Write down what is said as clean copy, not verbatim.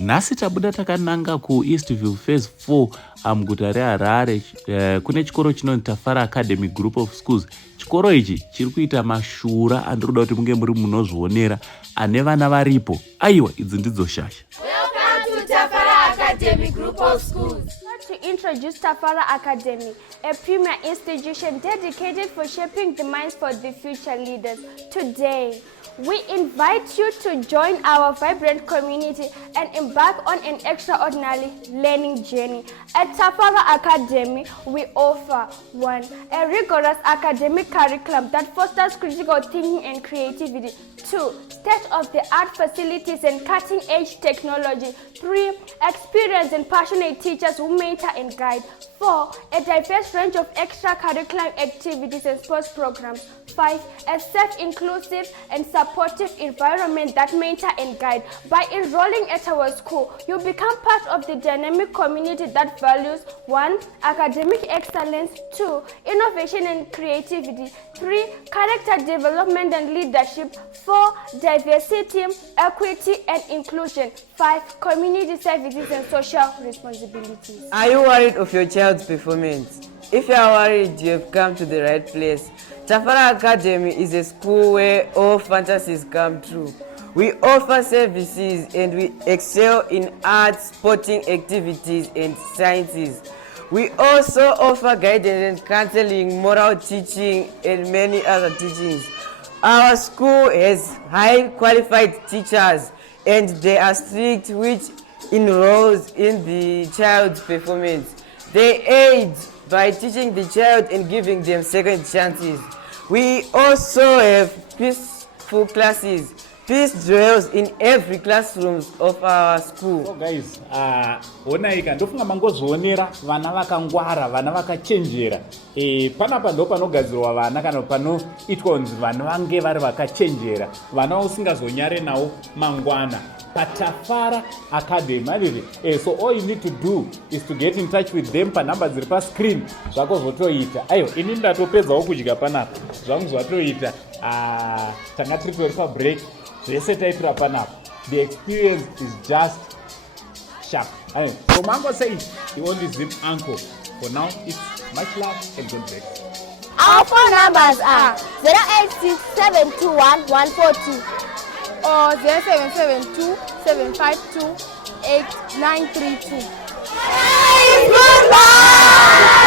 Nhasi tabuda takananga ku Eastville Phase 4 muguta reHarare kune chikoro chinonzi Tafara Academy Group of Schools. Chikoro ichi chiri kuita mashura andinoda kuti munge muri munozvionera ane vana varipo. Aiwa, idzi ndidzo shasha. Welcome to Tafara Academy Group of Schools. To introduce Tafara Academy, a premier institution dedicated for shaping the minds for the future leaders. Today, we invite you to join our vibrant community and embark on an extraordinary learning journey. At Tafara Academy, we offer 1. A rigorous academic curriculum that fosters critical thinking and creativity. 2. State-of-the-art facilities and cutting-edge technology. 3. Experienced and passionate teachers who mentor and guide. 4. A diverse range of extracurricular activities and sports programs. 5. A safe, inclusive, and supportive environment that mentor and guide. By enrolling at our school, you become part of the dynamic community that values 1. Academic excellence. 2. Innovation and creativity. 3. Character development and leadership. 4. Diversity, equity, and inclusion. 5. Community services and social responsibilities. Are you worried of your child's performance? If you are worried, you have come to the right place. Tafara Academy is a school where all fantasies come true. We offer services and we excel in arts, sporting activities, and sciences. We also offer guidance and counseling, moral teaching, and many other teachings. Our school has high qualified teachers and they are strict, which enrolls in the child's performance. They aid by teaching the child and giving them second chances. We also have peaceful classes, peace drills in every classroom of our school. So guys, onaika ndofunga mangozvionera vana vakangwara, vana vakachenjera. Panapa ndo panogadzirwa vana kana panoitwa kunzi vana vange vari vakachenjera, vana usingazonyare nawo mangwana. Tafara Academy. So all you need to do is to get in touch with them pa number dziri pa screen. Zvako zvotoita. Ayo, ini ndatopedzawo kudya panapa. Zvangu zvatoita. Tanga tiri kuenda pa break. Zvese taitira panapa. The experience is just sharp. Ayo, so Mango says he only Zim uncle. For now, it's much love and good break. Our phone numbers are 086-721-142 or 0772-752-8932. Goodbye!